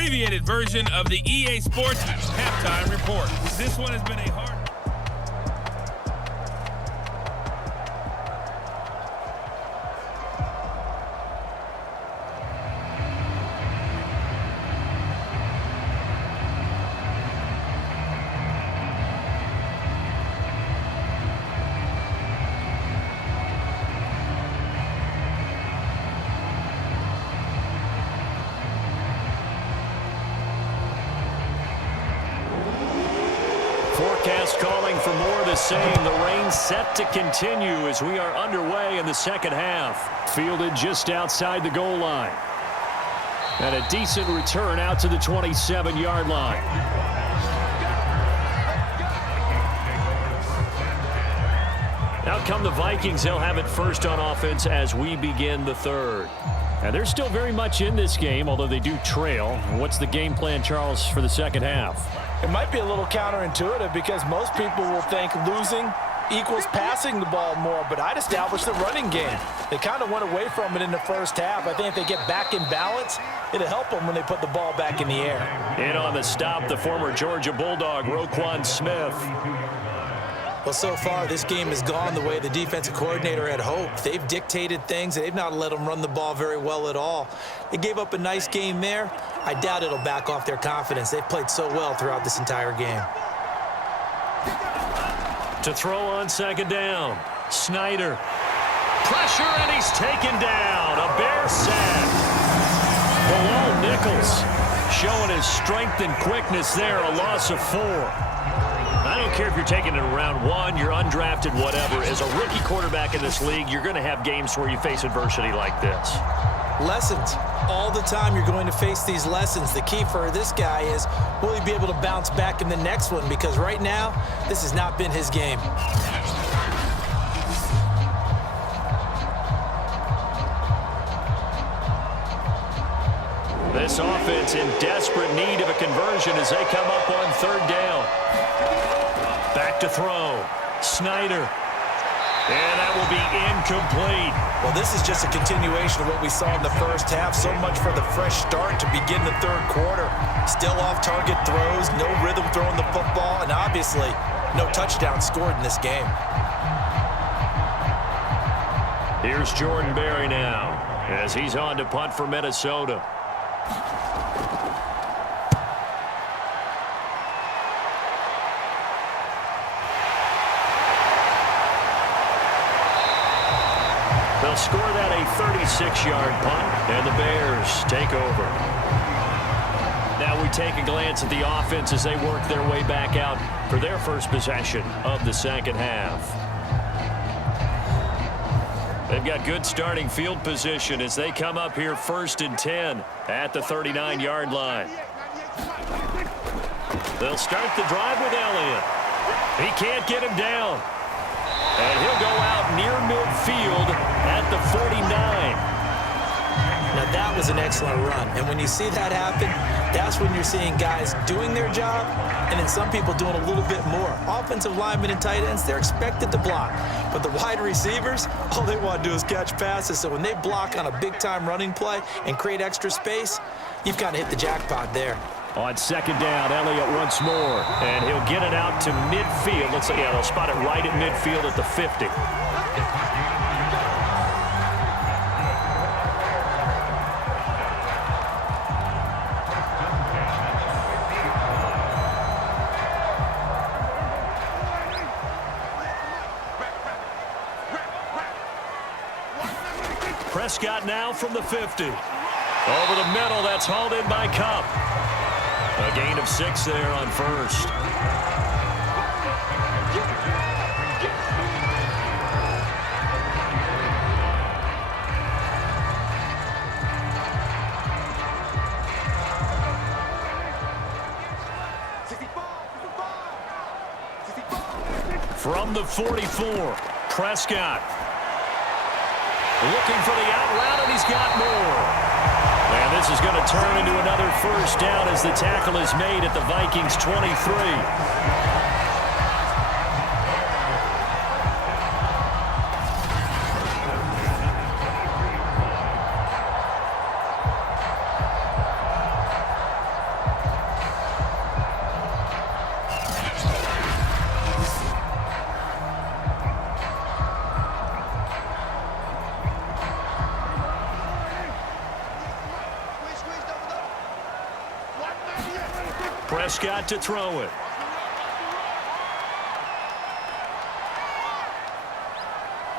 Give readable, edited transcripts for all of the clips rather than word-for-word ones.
abbreviated version of the EA Sports Halftime Report. This one has been a hard... Forecast calling for more of the same. The rain set to continue as we are underway in the second half. Fielded just outside the goal line. And a decent return out to the 27-yard line. Out come the Vikings. They'll have it first on offense as we begin the third. And they're still very much in this game, although they do trail. What's the game plan, Charles, for the second half? It might be a little counterintuitive because most people will think losing equals passing the ball more, but I'd establish the running game. They kind of went away from it in the first half. I think if they get back in balance, it'll help them when they put the ball back in the air. In on the stop, the former Georgia Bulldog, Roquan Smith. Well, so far, this game has gone the way the defensive coordinator had hoped. They've dictated things. They've not let them run the ball very well at all. They gave up a nice game there. I doubt it'll back off their confidence. They've played so well throughout this entire game. To throw on second down, Snyder. Pressure, and he's taken down. A Bear sack. Bilal Nichols showing his strength and quickness there, a loss of 4. I don't care if you're taking it in round 1, you're undrafted, whatever. As a rookie quarterback in this league, you're going to have games where you face adversity like this. Lessons. All the time you're going to face these lessons. The key for this guy is, will he be able to bounce back in the next one? Because right now, this has not been his game. This offense in desperate need of a conversion as they come up on third down. Back to throw. Snyder. And that will be incomplete. Well, this is just a continuation of what we saw in the first half. So much for the fresh start to begin the third quarter. Still off-target throws, no rhythm throwing the football, and obviously no touchdown scored in this game. Here's Jordan Berry now as he's on to punt for Minnesota. They'll score that a 36-yard punt, and the Bears take over. Now we take a glance at the offense as they work their way back out for their first possession of the second half. They've got good starting field position as they come up here first and 10 at the 39-yard line. They'll start the drive with Elliott. He can't get him down. And he'll go out near midfield at the 49. Now that was an excellent run. And when you see that happen, that's when you're seeing guys doing their job and then some people doing a little bit more. Offensive linemen and tight ends, they're expected to block. But the wide receivers, all they want to do is catch passes. So when they block on a big-time running play and create extra space, you've got to hit the jackpot there. On second down, Elliott once more, and he'll get it out to midfield. Let's see, yeah, they'll spot it right at midfield at the 50. Prescott now from the 50. Over the middle, that's hauled in by Cup. A gain of 6 there on first. From the 44, Prescott. Looking for the out route, and he's got more. And this is going to turn into another first down as the tackle is made at the Vikings 23. Prescott to throw it.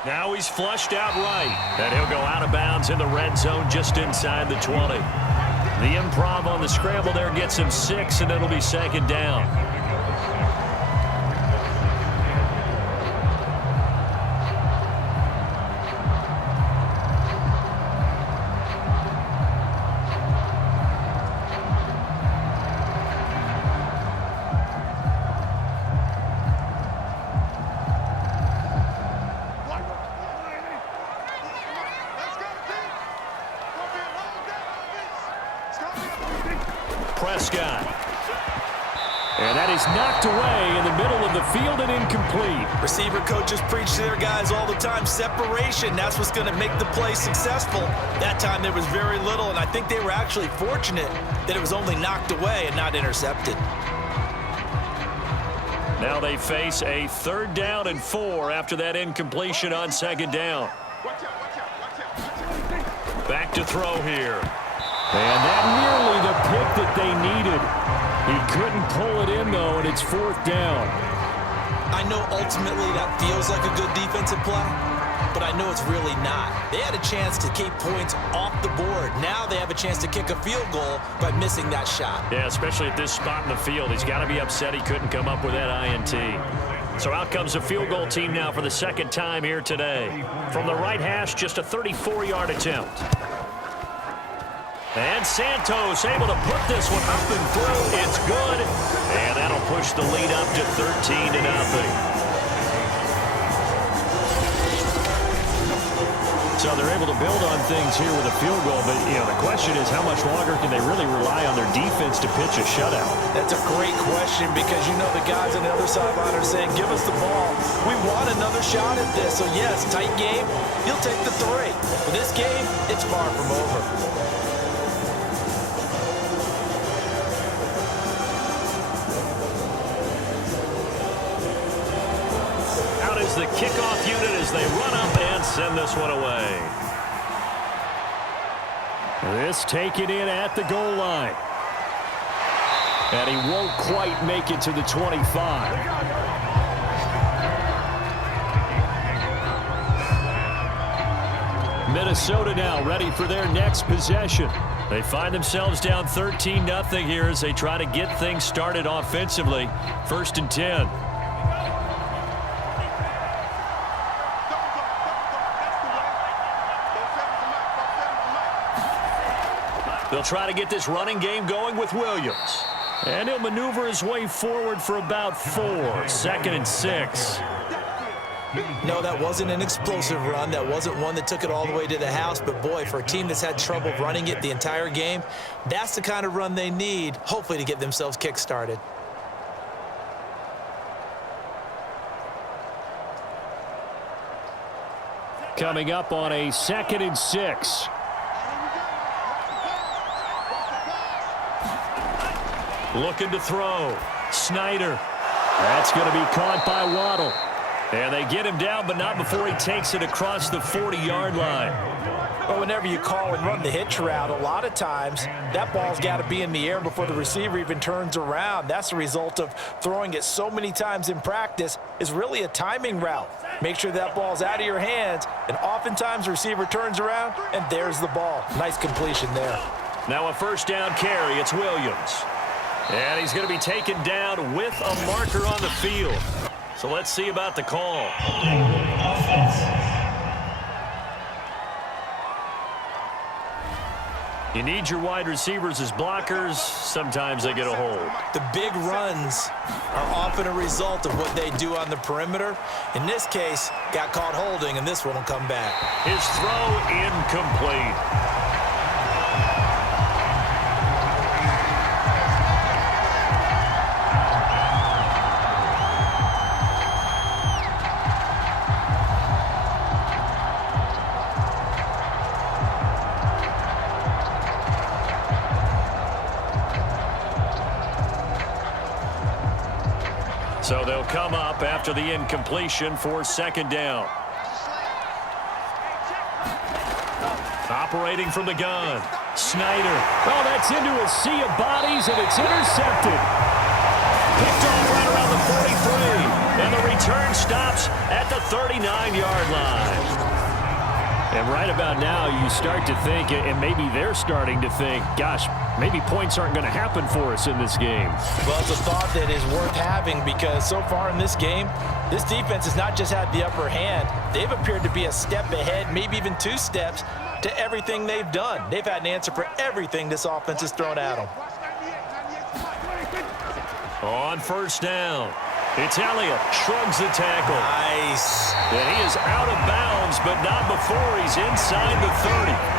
Now he's flushed out right. And he'll go out of bounds in the red zone just inside the 20. The improv on the scramble there gets him 6, and it'll be second down. Prescott. And that is knocked away in the middle of the field and incomplete. Receiver coaches preach to their guys all the time, separation. That's what's going to make the play successful. That time there was very little, and I think they were actually fortunate that it was only knocked away and not intercepted. Now they face a 3rd down and 4 after that incompletion on 2nd down. Back to throw here. And that nearly the pick that they needed. He couldn't pull it in, though, and it's 4th down. I know ultimately that feels like a good defensive play, but I know it's really not. They had a chance to keep points off the board. Now they have a chance to kick a field goal by missing that shot. Yeah, especially at this spot in the field. He's got to be upset he couldn't come up with that INT. So out comes a field goal team now for the 2nd time here today. From the right hash, just a 34-yard attempt. And Santos able to put this one up and through. It's good. And that'll push the lead up to 13-0. So they're able to build on things here with a field goal. But, you know, the question is how much longer can they really rely on their defense to pitch a shutout? That's a great question because you know the guys on the other sideline are saying, give us the ball. We want another shot at this. So, yes, tight game. You'll take the 3. For this game, it's far from over. The kickoff unit as they run up and send this one away. This taken in at the goal line. And he won't quite make it to the 25. Minnesota now ready for their next possession. They find themselves down 13-0 here as they try to get things started offensively. 1st and 10. They'll try to get this running game going with Williams. And he'll maneuver his way forward for about 4. 2nd and 6. No, that wasn't an explosive run. That wasn't one that took it all the way to the house. But, boy, for a team that's had trouble running it the entire game, that's the kind of run they need, hopefully, to get themselves kick-started. Coming up on a 2nd and 6. Looking to throw. Snyder. That's going to be caught by Waddle. And they get him down, but not before he takes it across the 40-yard line. Well, whenever you call and run the hitch route, a lot of times that ball's got to be in the air before the receiver even turns around. That's the result of throwing it so many times in practice. Is really a timing route. Make sure that ball's out of your hands, and oftentimes the receiver turns around, and there's the ball. Nice completion there. Now a 1st down carry. It's Williams. And he's going to be taken down with a marker on the field. So let's see about the call. You need your wide receivers as blockers. Sometimes they get a hold. The big runs are often a result of what they do on the perimeter. In this case, got caught holding, and this one will come back. His throw incomplete. So they'll come up after the incompletion for 2nd down. Operating from the gun. Snyder. Oh, that's into a sea of bodies, and it's intercepted. Picked off right around the 43. And the return stops at the 39-yard line. And right about now, you start to think, and maybe they're starting to think, gosh, maybe points aren't going to happen for us in this game. Well, it's a thought that is worth having because so far in this game, this defense has not just had the upper hand. They've appeared to be a step ahead, maybe even 2 steps, to everything they've done. They've had an answer for everything this offense has thrown at them. On first down, it's Elliott. Shrugs the tackle. Nice. And he is out of bounds, but not before he's inside the 30.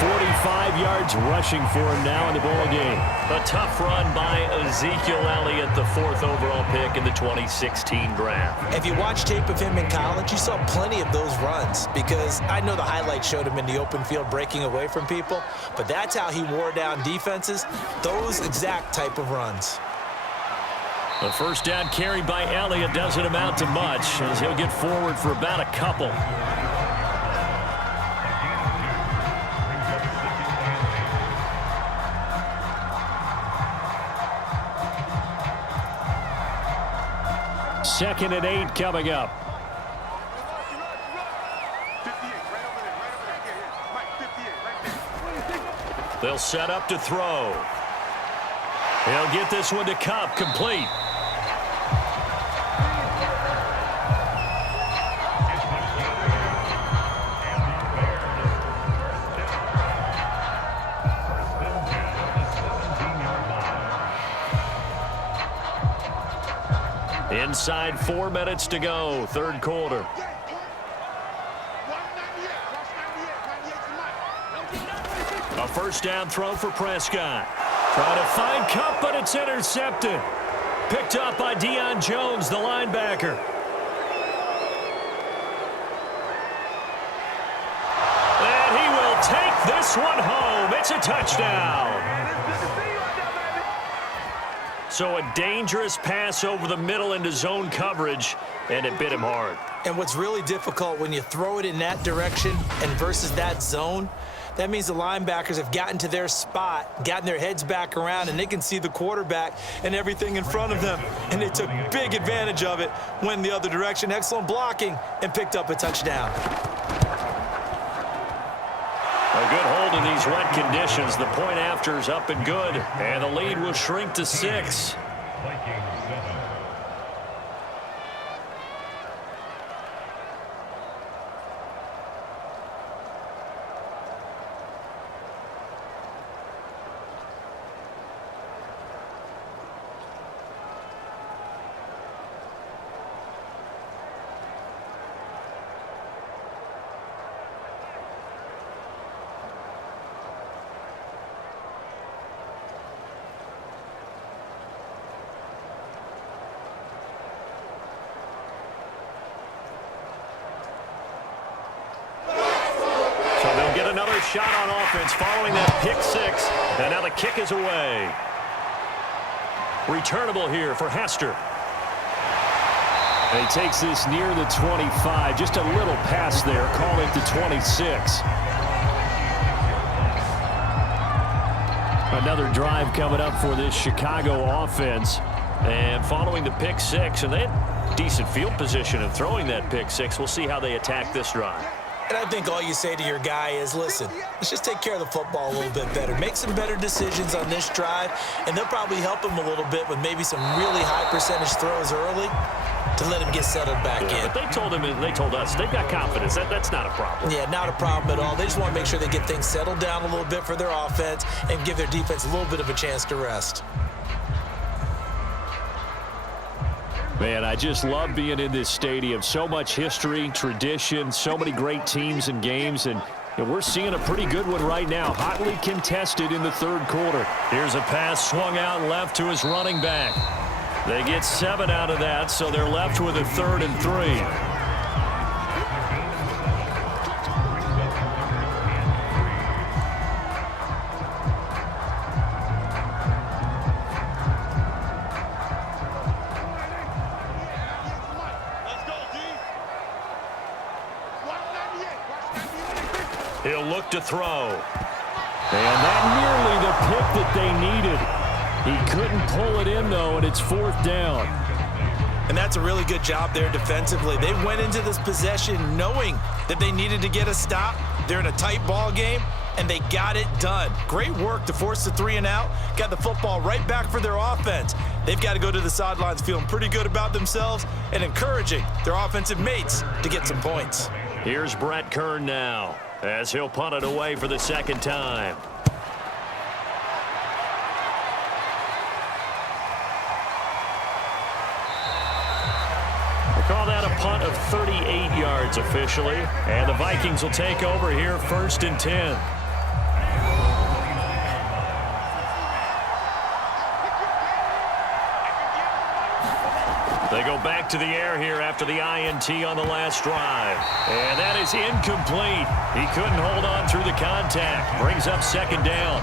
45 yards rushing for him now in the ball game. A tough run by Ezekiel Elliott, the 4th overall pick in the 2016 draft. If you watch tape of him in college, you saw plenty of those runs because I know the highlights showed him in the open field breaking away from people, but that's how he wore down defenses, those exact type of runs. The first down carry by Elliott doesn't amount to much as he'll get forward for about a couple. Second and 8 coming up. They'll set up to throw. He'll get this one to Cup, complete. Inside 4 minutes to go, third quarter. A first down throw for Prescott. Trying to find Cup, but it's intercepted. Picked up by Deion Jones, the linebacker. And he will take this one home. It's a touchdown. So a dangerous pass over the middle into zone coverage, and it bit him hard. And what's really difficult when you throw it in that direction and versus that zone, that means the linebackers have gotten to their spot, gotten their heads back around, and they can see the quarterback and everything in front of them. And they took big advantage of it, went the other direction, excellent blocking, and picked up a touchdown. A good hold in these wet conditions. The point after is up and good, and the lead will shrink to 6. Get another shot on offense following that pick 6, and now the kick is away. Returnable here for Hester. And he takes this near the 25, just a little pass there, call it the 26. Another drive coming up for this Chicago offense, and following the pick 6, and they had decent field position in throwing that pick 6. We'll see how they attack this drive. And I think all you say to your guy is, listen, let's just take care of the football a little bit better. Make some better decisions on this drive, and they'll probably help him a little bit with maybe some really high percentage throws early to let him get settled back in. But they told him, and they told us, they've got confidence. That's not a problem. Yeah, not a problem at all. They just want to make sure they get things settled down a little bit for their offense and give their defense a little bit of a chance to rest. Man, I just love being in this stadium. So much history, tradition, so many great teams and games, and we're seeing a pretty good one right now. Hotly contested in the third quarter. Here's a pass swung out left to his running back. They get 7 out of that, so they're left with a 3rd and 3. He'll look to throw. And that nearly the pick that they needed. He couldn't pull it in, though, and it's 4th down. And that's a really good job there defensively. They went into this possession knowing that they needed to get a stop. They're in a tight ball game, and they got it done. Great work to force the 3 and out. Got the football right back for their offense. They've got to go to the sidelines feeling pretty good about themselves and encouraging their offensive mates to get some points. Here's Brett Kern now as he'll punt it away for the 2nd time. Call that a punt of 38 yards officially. And the Vikings will take over here 1st and 10. They go back to the air here after the INT on the last drive. And that is incomplete. He couldn't hold on through the contact. Brings up 2nd down.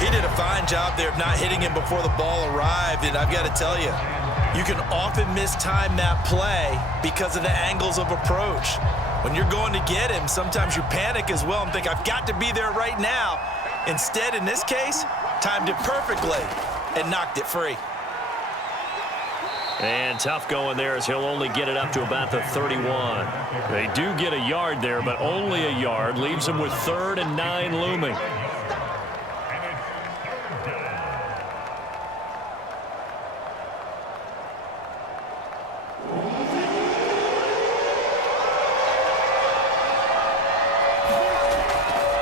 He did a fine job there of not hitting him before the ball arrived. And I've got to tell you, you can often mistime that play because of the angles of approach. When you're going to get him, sometimes you panic as well and think, I've got to be there right now. Instead, in this case, timed it perfectly and knocked it free. And tough going there as he'll only get it up to about the 31. They do get a yard there, but only a yard. Leaves them with 3rd and 9 looming.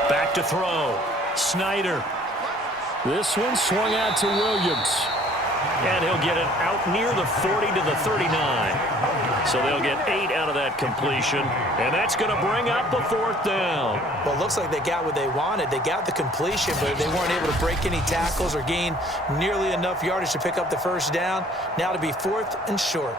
Back to throw. Snyder. This one swung out to Williams. And he'll get it out near the 40 to the 39. So they'll get 8 out of that completion. And that's going to bring up the 4th down. Well, it looks like they got what they wanted. They got the completion, but they weren't able to break any tackles or gain nearly enough yardage to pick up the 1st down. Now to be 4th and short.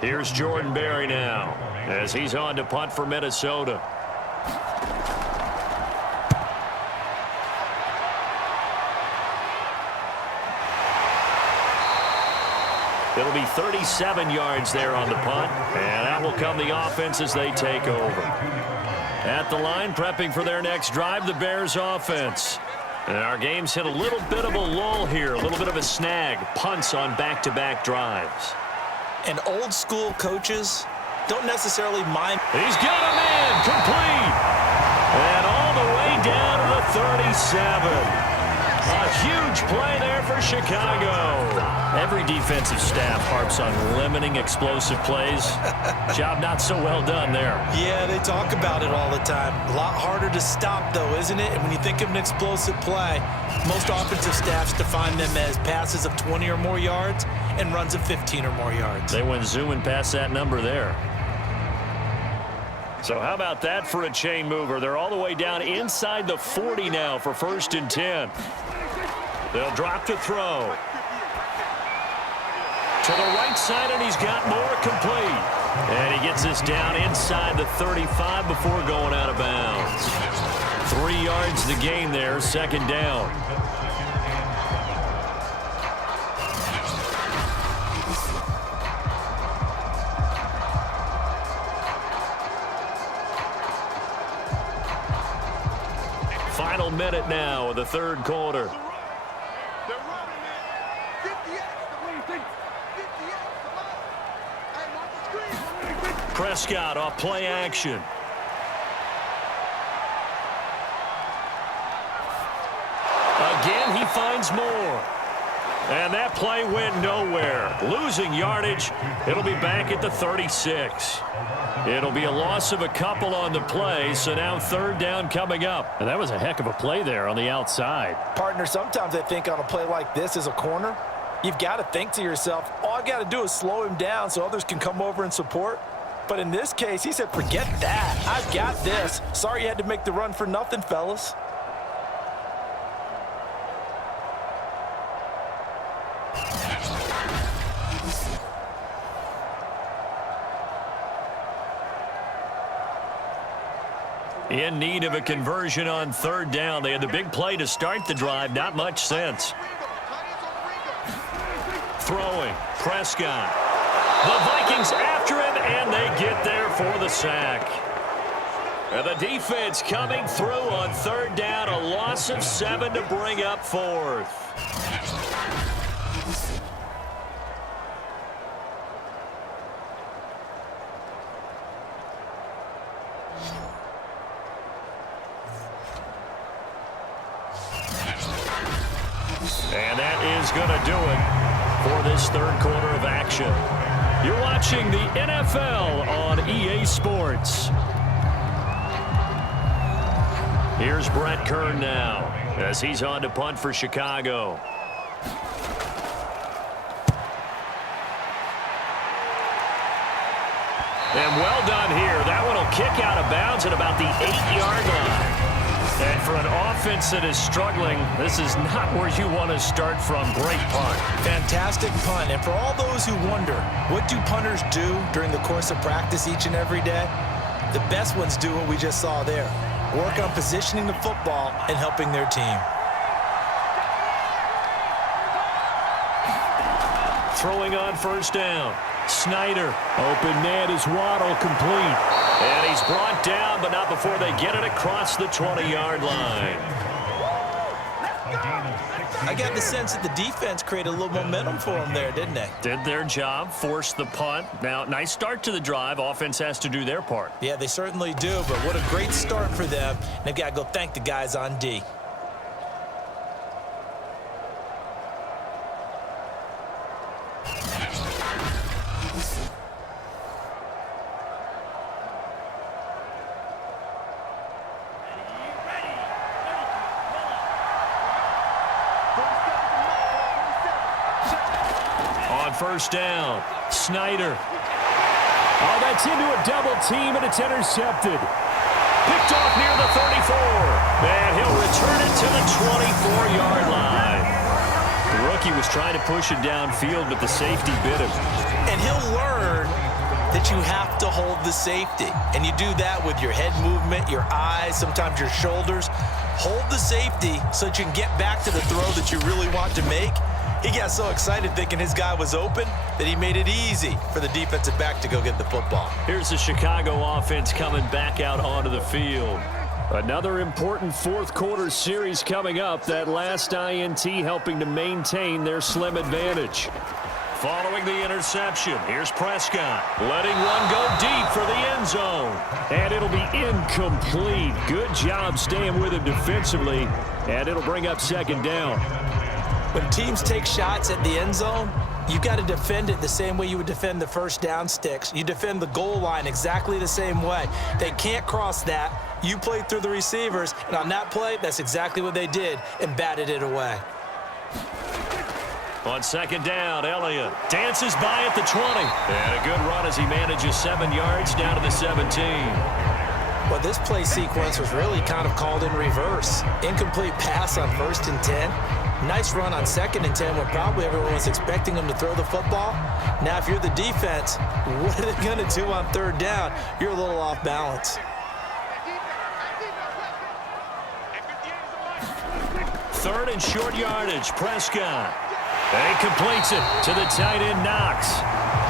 Here's Jordan Berry now as he's on to punt for Minnesota. It'll be 37 yards there on the punt, and that will come the offense as they take over. At the line, prepping for their next drive, the Bears offense. And our game's hit a little bit of a lull here, a little bit of a snag. Punts on back-to-back drives. And old school coaches don't necessarily mind. He's got a man complete. And all the way down to the 37. A huge play there for Chicago. Every defensive staff harps on limiting explosive plays. Job not so well done there. Yeah, they talk about it all the time. A lot harder to stop, though, isn't it? And when you think of an explosive play, most offensive staffs define them as passes of 20 or more yards and runs of 15 or more yards. They went zooming past that number there. So how about that for a chain mover? They're all the way down inside the 40 now for 1st and 10. They'll drop to throw. To the right side, and he's got more complete. And he gets this down inside the 35 before going out of bounds. 3 yards to gain there, 2nd down. Final minute now of the 3rd quarter. Prescott off play action. Again, he finds more. And that play went nowhere. Losing yardage. It'll be back at the 36. It'll be a loss of a couple on the play, so now 3rd down coming up. And that was a heck of a play there on the outside. Partner, sometimes I think on a play like this as a corner, you've got to think to yourself, all I got to do is slow him down so others can come over and support. But in this case, he said, forget that. I've got this. Sorry you had to make the run for nothing, fellas. In need of a conversion on 3rd down. They had the big play to start the drive. Not much sense. Throwing, Prescott. The Vikings after him, and they get there for the sack. And the defense coming through on third down, a loss of 7 to bring up fourth. And that is going to do it for this third quarter of action. You're watching the NFL on EA Sports. Here's Brett Kern now as he's on to punt for Chicago. And well done here. That one will kick out of bounds at about the 8-yard line. And for an offense that is struggling, this is not where you want to start from. Great punt. Fantastic punt. And for all those who wonder, what do punters do during the course of practice each and every day? The best ones do what we just saw there. Work on positioning the football and helping their team. Throwing on first down. Snyder. Open man is Waddle, complete. And he's brought down, but not before they get it across the 20-yard line. I got the sense that the defense created a little momentum for them there, didn't they? Did their job, forced the punt. Now, nice start to the drive. Offense has to do their part. Yeah, they certainly do, but what a great start for them. They've got to go thank the guys on D. First down. Snyder. Oh, that's into a double team, and it's intercepted. Picked off near the 34. And he'll return it to the 24-yard line. The rookie was trying to push it downfield, but the safety bit him. And he'll learn that you have to hold the safety. And you do that with your head movement, your eyes, sometimes your shoulders. Hold the safety so that you can get back to the throw that you really want to make. He got so excited thinking his guy was open that he made it easy for the defensive back to go get the football. Here's the Chicago offense coming back out onto the field. Another important fourth quarter series coming up. That last INT helping to maintain their slim advantage. Following the interception, here's Prescott. Letting one go deep for the end zone. And it'll be incomplete. Good job staying with him defensively. And it'll bring up second down. When teams take shots at the end zone, you've got to defend it the same way you would defend the first down sticks. You defend the goal line exactly the same way. They can't cross that. You play through the receivers, and on that play, that's exactly what they did and batted it away. On second down, Elliott dances by at the 20. And a good run as he manages 7 yards down to the 17. Well, this play sequence was really kind of called in reverse. Incomplete pass on 1st and 10. Nice run on 2nd and 10 when probably everyone was expecting him to throw the football. Now, if you're the defense, what are they going to do on 3rd down? You're a little off balance. 3rd and short yardage, Prescott. And he completes it to the tight end, Knox.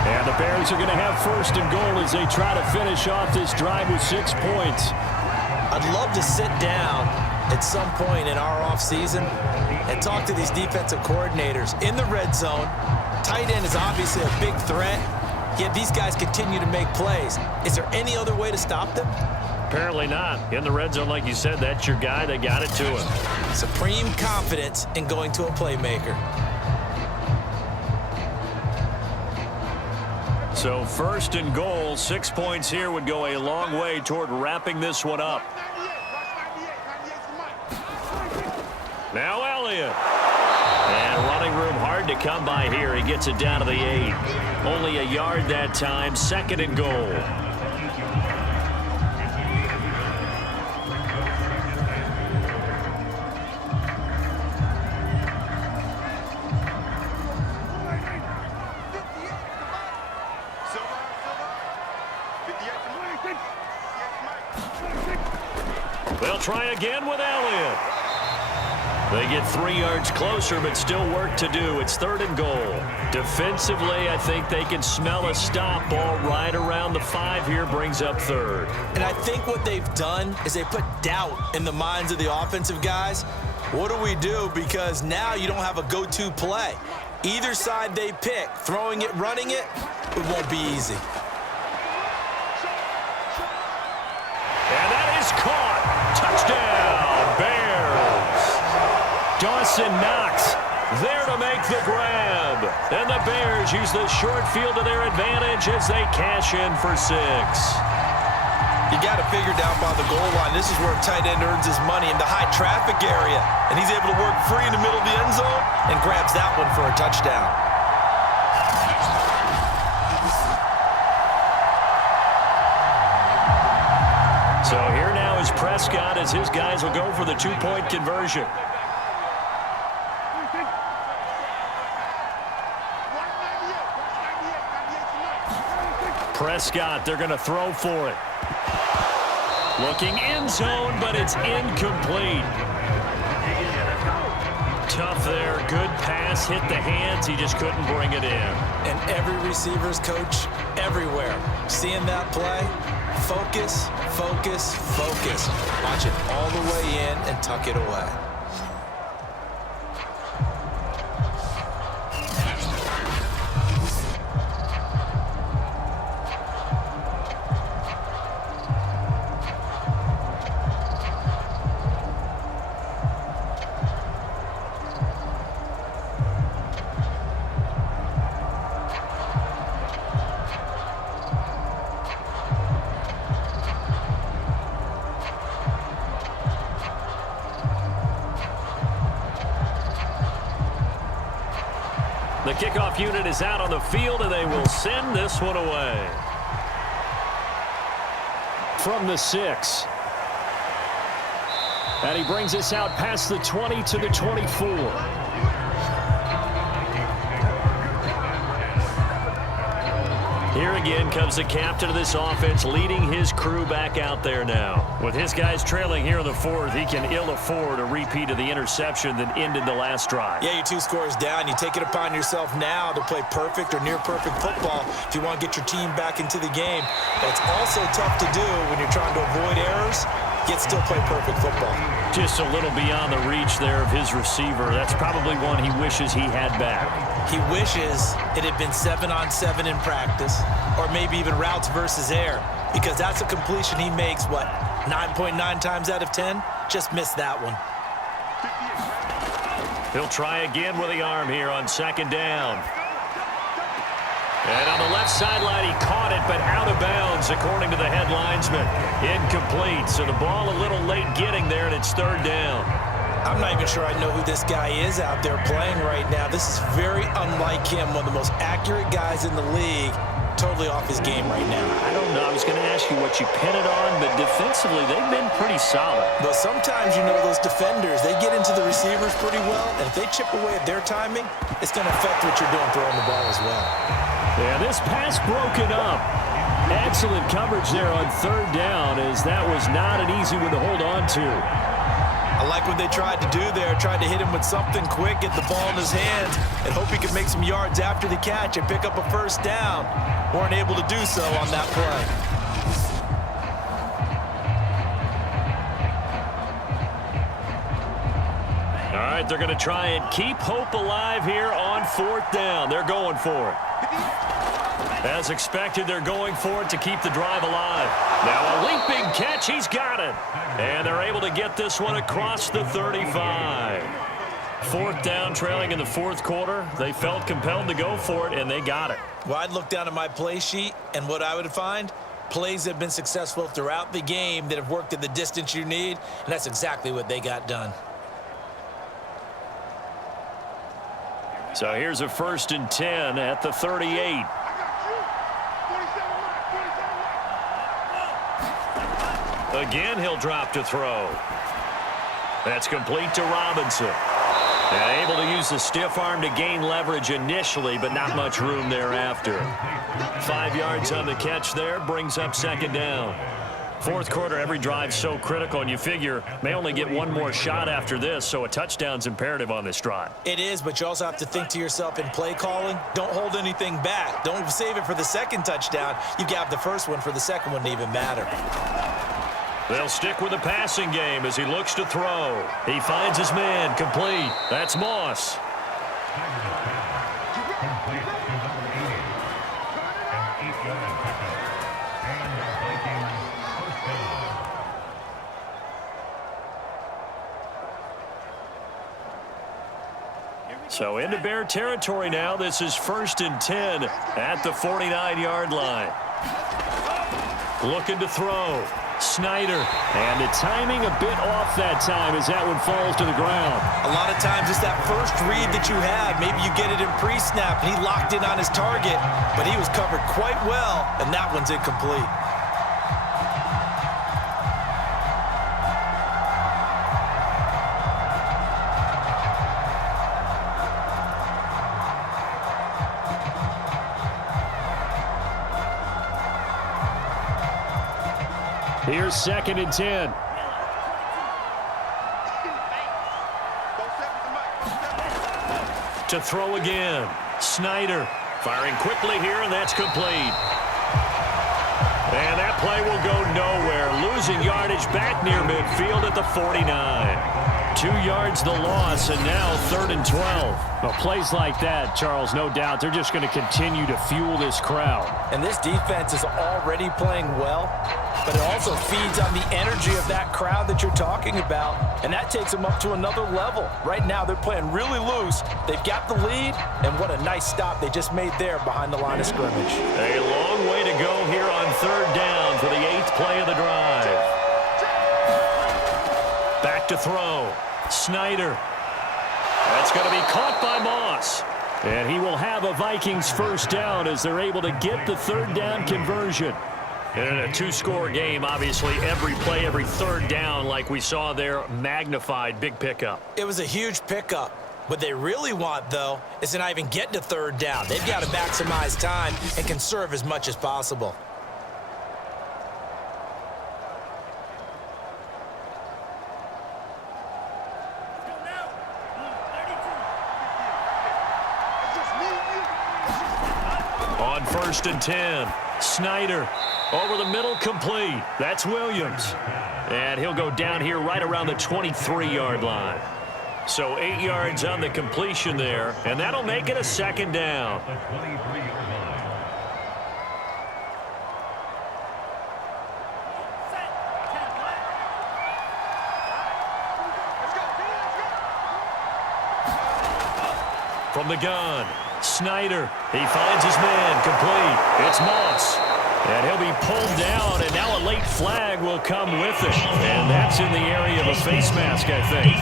And the Bears are going to have 1st and goal as they try to finish off this drive with 6 points. I'd love to sit down at some point in our offseason and talk to these defensive coordinators in the red zone. Tight end is obviously a big threat, yet these guys continue to make plays. Is there any other way to stop them? Apparently not. In the red zone, like you said, that's your guy. They got it to him. Supreme confidence in going to a playmaker. So 1st and goal, 6 points here would go a long way toward wrapping this one up. Now Elliott. And running room hard to come by here. He gets it down to the 8. Only a yard that time. 2nd and goal. They'll try again with Elliott. They get 3 yards closer, but still work to do. It's 3rd and goal. Defensively, I think they can smell a stop. Ball right around the 5 here, brings up 3rd. And I think what they've done is they put doubt in the minds of the offensive guys. What do we do? Because now you don't have a go-to play. Either side they pick, throwing it, running it, it won't be easy. And that is caught. Touchdown, Bears. Dawson Knox there to make the grab. And the Bears use the short field to their advantage as they cash in for 6. You got to figure down by the goal line. This is where a tight end earns his money in the high traffic area. And he's able to work free in the middle of the end zone and grabs that one for a touchdown. So here now is Prescott as his guys will go for the 2-point conversion. Prescott, they're going to throw for it. Looking end zone, but it's incomplete. Tough there. Good pass. Hit the hands. He just couldn't bring it in. And every receiver's coach everywhere. Seeing that play, focus, focus, focus. Watch it all the way in and tuck it away. The kickoff unit is out on the field, and they will send this one away. From the 6. And he brings us out past the 20 to the 24. Here again comes the captain of this offense, leading his crew back out there now. With his guys trailing here in the 4th, he can ill afford a repeat of the interception that ended the last drive. Yeah, you're 2 scores down. You take it upon yourself now to play perfect or near-perfect football if you want to get your team back into the game. But it's also tough to do when you're trying to avoid errors, yet still play perfect football. Just a little beyond the reach there of his receiver. That's probably one he wishes he had back. He wishes it had been 7-on-7 in practice, or maybe even routes versus air, because that's a completion he makes, 9.9 times out of 10? Just missed that one. He'll try again with the arm here on 2nd down. And on the left sideline, he caught it, but out of bounds, according to the head linesman. Incomplete, so the ball a little late getting there, and it's 3rd down. I'm not even sure I know who this guy is out there playing right now. This is very unlike him, one of the most accurate guys in the league. Totally off his game right now. I don't know. I was going to ask you what you pin it on, but defensively, they've been pretty solid. But sometimes, those defenders, they get into the receivers pretty well, and if they chip away at their timing, it's going to affect what you're doing throwing the ball as well. Yeah, this pass broken up. Excellent coverage there on 3rd down, as that was not an easy one to hold on to. I like what they tried to do there, tried to hit him with something quick, get the ball in his hands, and hope he could make some yards after the catch and pick up a 1st down. Weren't able to do so on that play. All right, they're going to try and keep hope alive here on 4th down. They're going for it. As expected, they're going for it to keep the drive alive. Now a leaping catch, he's got it. And they're able to get this one across the 35. 4th down, trailing in the 4th quarter. They felt compelled to go for it, and they got it. Well, I'd look down at my play sheet, and what I would find, plays that have been successful throughout the game that have worked at the distance you need, and that's exactly what they got done. So here's a 1st and 10 at the 38. Again, he'll drop to throw. That's complete to Robinson. And able to use the stiff arm to gain leverage initially, but not much room thereafter. 5 yards on the catch there, brings up 2nd down. Fourth quarter, every drive's so critical, and you figure may only get one more shot after this, so a touchdown's imperative on this drive. It is, but you also have to think to yourself in play calling, don't hold anything back. Don't save it for the second touchdown. You got the first one for the second one to even matter. They'll stick with the passing game as he looks to throw. He finds his man, complete. That's Moss. So into Bear territory now. This is 1st and 10 at the 49-yard line. Looking to throw. Snyder. And the timing a bit off that time as that one falls to the ground. A lot of times it's that first read that you have. Maybe you get it in pre-snap and he locked in on his target, but he was covered quite well, and that one's incomplete. Here's 2nd and 10. To throw again. Snyder firing quickly here, and that's complete. And that play will go nowhere. Losing yardage back near midfield at the 49. 2 yards the loss, and now 3rd and 12. Well, plays like that, Charles, no doubt, they're just going to continue to fuel this crowd. And this defense is already playing well, but it also feeds on the energy of that crowd that you're talking about, and that takes them up to another level. Right now, they're playing really loose. They've got the lead, and what a nice stop they just made there behind the line of scrimmage. A long way to go here on 3rd down for the 8th play of the drive. Back to throw. Snyder. That's going to be caught by Moss. And he will have a Vikings 1st down as they're able to get the 3rd down conversion. And in a 2-score game, obviously, every play, every 3rd down, like we saw there, magnified, big pickup. It was a huge pickup. What they really want, though, is to not even get to 3rd down. They've got to maximize time and conserve as much as possible. On 1st and 10, Snyder over the middle, complete. That's Williams. And he'll go down here right around the 23-yard line. So 8 yards on the completion there, and that'll make it a 2nd down. From the gun, Snyder. He finds his man, complete. It's Moss. And he'll be pulled down, and now a late flag will come with it. And that's in the area of a face mask, I think.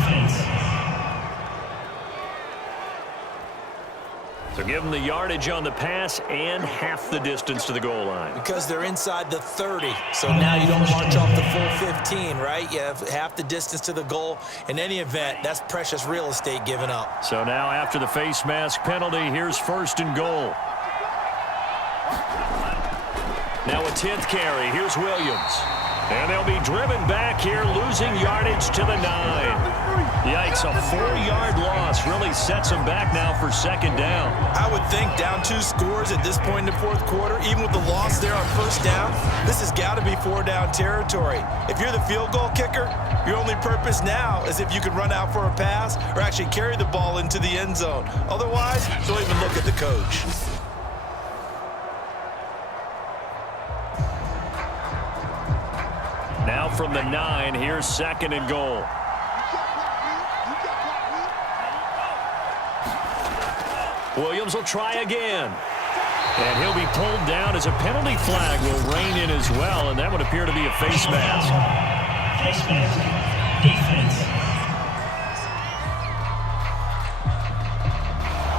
So give them the yardage on the pass and half the distance to the goal line. Because they're inside the 30, so now you don't march off the full 15, right? You have half the distance to the goal. In any event, that's precious real estate given up. So now after the face mask penalty, here's 1st and goal. Now a 10th carry. Here's Williams. And they'll be driven back here, losing yardage to the 9. Yikes, a 4-yard loss really sets them back now for 2nd down. I would think down 2 scores at this point in the 4th quarter, even with the loss there on 1st down, this has got to be 4-down territory. If you're the field goal kicker, your only purpose now is if you can run out for a pass or actually carry the ball into the end zone. Otherwise, don't even look at the coach. Now from the 9, here's 2nd and goal. Williams will try again. And he'll be pulled down as a penalty flag will rein in as well, and that would appear to be a face mask. Face mask. Defense.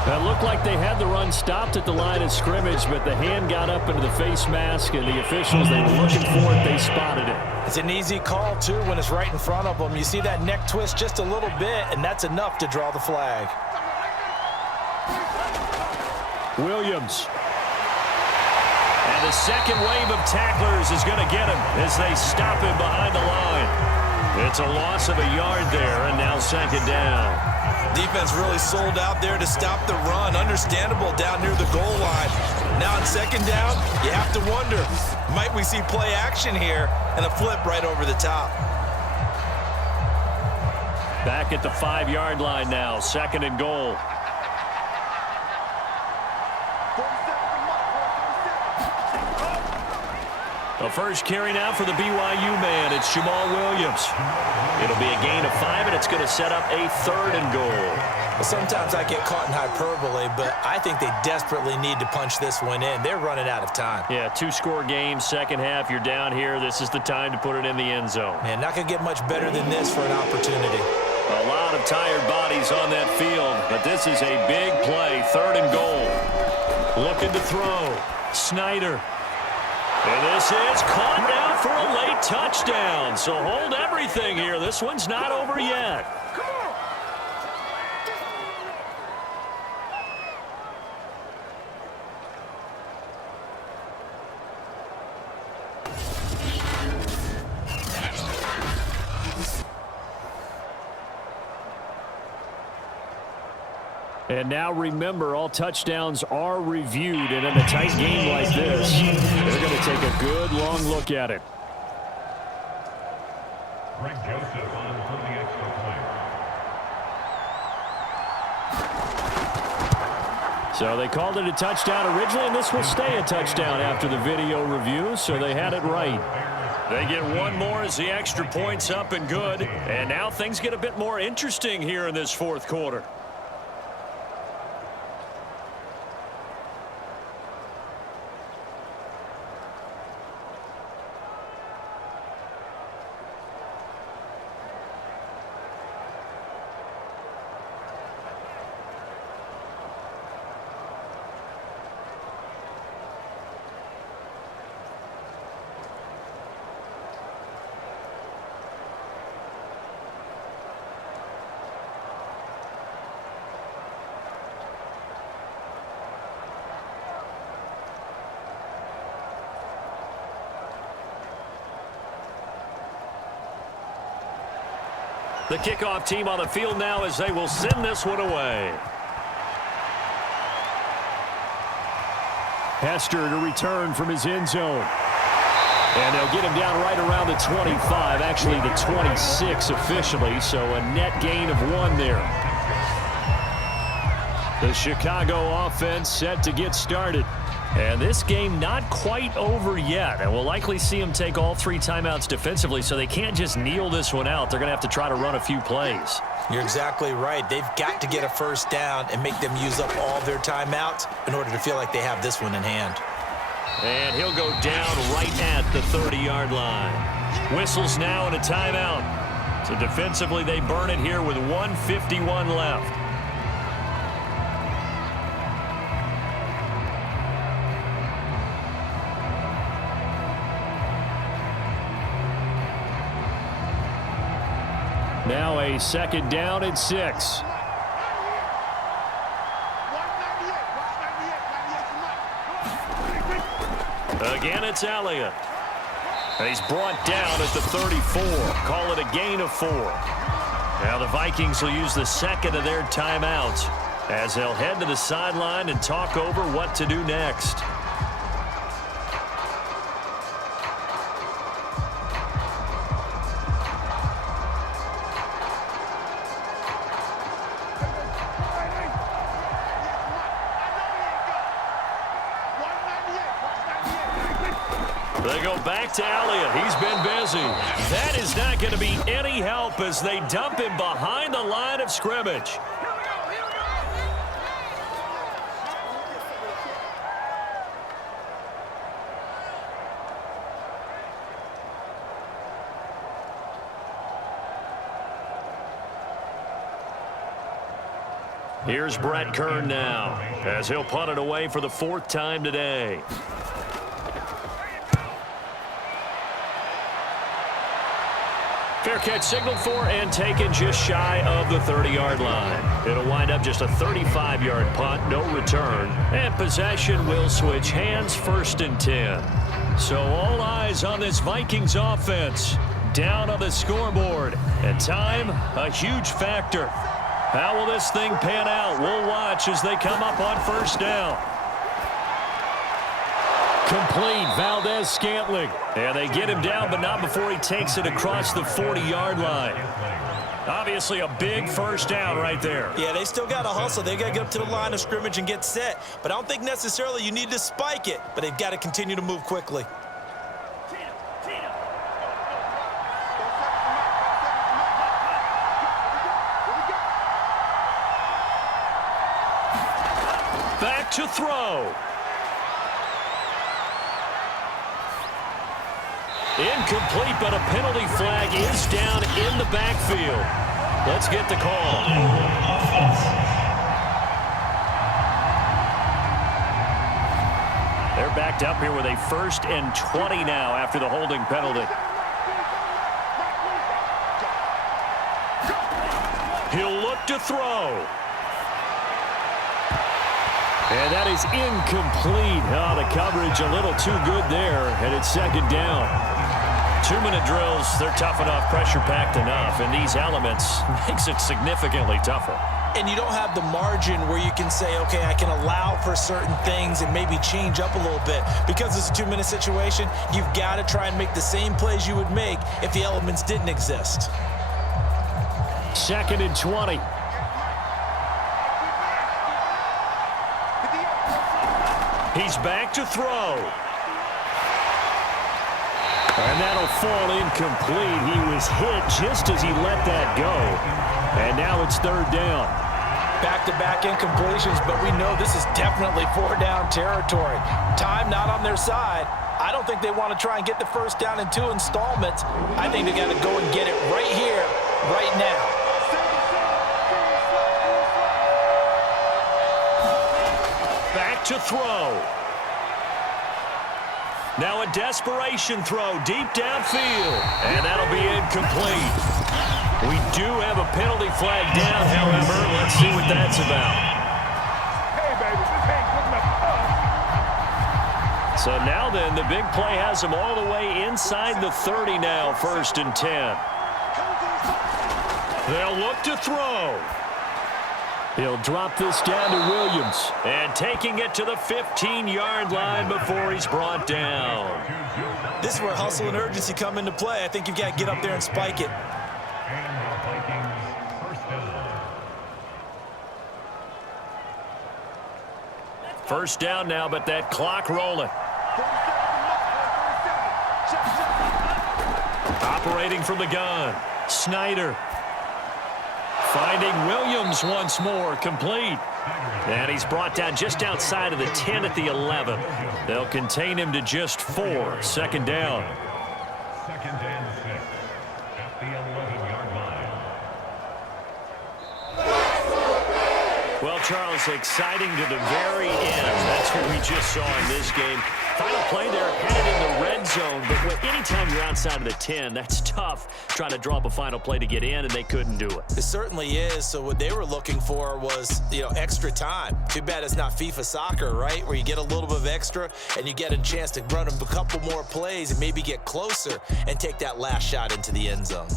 It looked like they had the run stopped at the line of scrimmage, but the hand got up into the face mask, and the officials, they were looking for it, they spotted it. It's an easy call, too, when it's right in front of them. You see that neck twist just a little bit, and that's enough to draw the flag. Williams. And the second wave of tacklers is going to get him as they stop him behind the line. It's a loss of a yard there, and now second down. Defense really sold out there to stop the run. Understandable down near the goal line. Now on second down, you have to wonder, might we see play action here and a flip right over the top? Back at the 5-yard line now, second and goal. The first carry now for the BYU man. It's Jamal Williams. It'll be a gain of 5, and it's going to set up a third and goal. Well, sometimes I get caught in hyperbole, but I think they desperately need to punch this one in. They're running out of time. Yeah, 2-score game, second half. You're down here. This is the time to put it in the end zone. Man, not going to get much better than this for an opportunity. A lot of tired bodies on that field, but this is a big play, third and goal. Looking to throw. Snyder. And this is caught now for a late touchdown. So hold everything here. This one's not over yet. And now remember, all touchdowns are reviewed, and in a tight game like this, they're going to take a good long look at it. Greg Joseph on for the extra point. So they called it a touchdown originally, and this will stay a touchdown after the video review, so they had it right. They get one more as the extra point's up and good, and now things get a bit more interesting here in this fourth quarter. The kickoff team on the field now as they will send this one away. Hester to return from his end zone. And they'll get him down right around the 25, actually the 26 officially, so a net gain of 1 there. The Chicago offense set to get started. And this game not quite over yet. And we'll likely see them take all 3 timeouts defensively, so they can't just kneel this one out. They're going to have to try to run a few plays. You're exactly right. They've got to get a first down and make them use up all their timeouts in order to feel like they have this one in hand. And he'll go down right at the 30-yard line. Whistles now and a timeout. So defensively, they burn it here with 1:51 left. Now a second down and 6. Again, it's Elliott. And he's brought down at the 34. Call it a gain of 4. Now the Vikings will use the second of their timeouts as they'll head to the sideline and talk over what to do next. They go back to Elliott. He's been busy. That is not going to be any help as they dump him behind the line of scrimmage. Here's Brett Kern now as he'll punt it away for the 4th time today. Fair catch signaled for and taken just shy of the 30-yard line. It'll wind up just a 35-yard punt, no return. And possession will switch hands, 1st and 10. So all eyes on this Vikings offense. Down on the scoreboard. And time, a huge factor. How will this thing pan out? We'll watch as they come up on 1st down. Complete, Valdez-Scantling. And they get him down, but not before he takes it across the 40-yard line. Obviously a big 1st down right there. Yeah, they still got to hustle. They got to get up to the line of scrimmage and get set. But I don't think necessarily you need to spike it, but they've got to continue to move quickly. Back to throw. Incomplete, but a penalty flag is down in the backfield. Let's get the call. They're backed up here with a 1st and 20 now after the holding penalty. He'll look to throw. And that is incomplete. Oh, the coverage a little too good there, and it's 2nd down. 2-minute drills, they're tough enough, pressure-packed enough, and these elements makes it significantly tougher. And you don't have the margin where you can say, okay, I can allow for certain things and maybe change up a little bit. Because it's a 2-minute situation, you've got to try and make the same plays you would make if the elements didn't exist. 2nd and 20. He's back to throw. And that'll fall incomplete. He was hit just as he let that go. And now it's 3rd down. Back-to-back incompletions, but we know this is definitely 4-down territory. Time not on their side. I don't think they want to try and get the 1st down in 2 installments. I think they got to go and get it right here, right now. Back to throw. Now a desperation throw deep downfield. And that'll be incomplete. We do have a penalty flag down, however. Let's see what that's about. Hey, baby, this ain't good enough. So now then, the big play has him all the way inside the 30 now, 1st and 10. They'll look to throw. He'll drop this down to Williams. And taking it to the 15-yard line before he's brought down. This is where hustle and urgency come into play. I think you've got to get up there and spike it. And the Vikings 1st down. 1st down now, but that clock rolling. Operating from the gun. Snyder. Finding Williams once more, complete. And he's brought down just outside of the 10 at the 11. They'll contain him to just 4. 2nd down. 2nd and 6 at the 11-yard line. Well, Charles, exciting to the very end. That's what we just saw in this game. Final play there, headed in the red zone. But anytime you're outside of the 10, that's tough trying to draw up a final play to get in, and they couldn't do it. It certainly is. So what they were looking for was, extra time. Too bad it's not FIFA soccer, right? Where you get a little bit of extra and you get a chance to run a couple more plays and maybe get closer and take that last shot into the end zone.